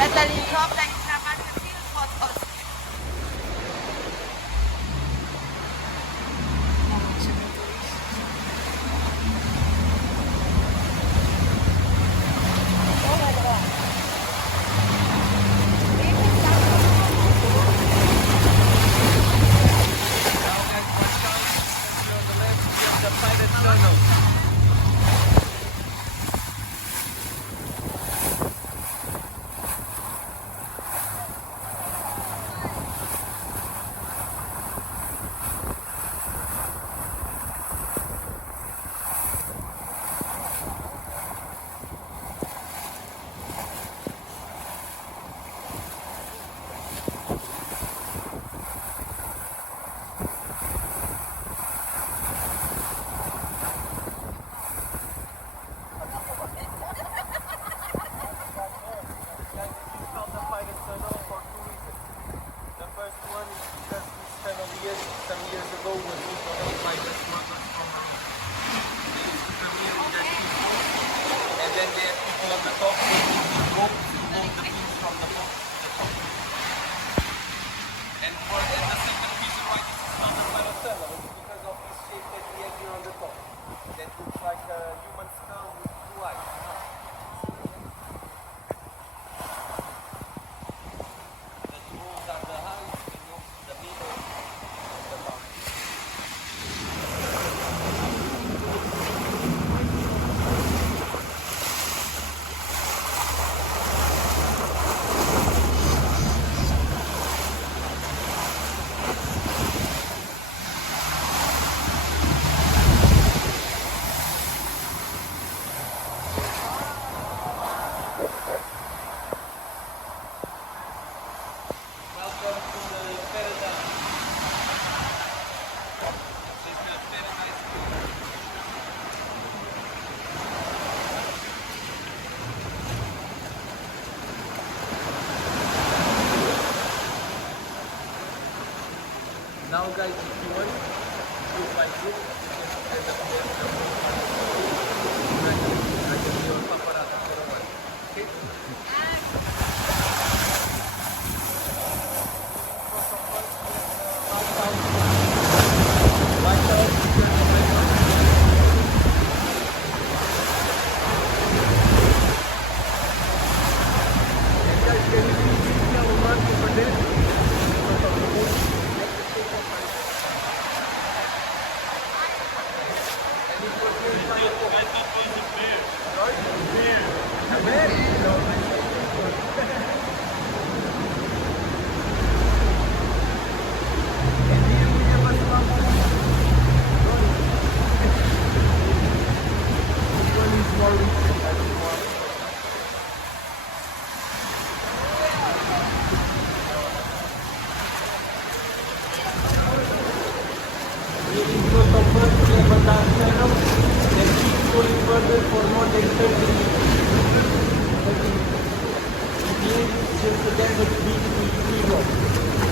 Natalie, ich hoffe, deine Krawatte viel Fotos. Some years ago was used by the smugglers from they used to come here with their people, and then the people on the top would use the rope to hold the beams from the boat to the top. And the second reason why this is not a Maracella is because of this shape that we have here on the top. That looks like a human skull with two eyes. The rules are the height, the middle, and the bottom. Welcome to the paradise. This is the paradise view. Now guys, if you want, group by group, you can stand up here and I can be your paparazzi for a while. Okay? Further for more than 30 meters. Just a desert beach with 3 rocks.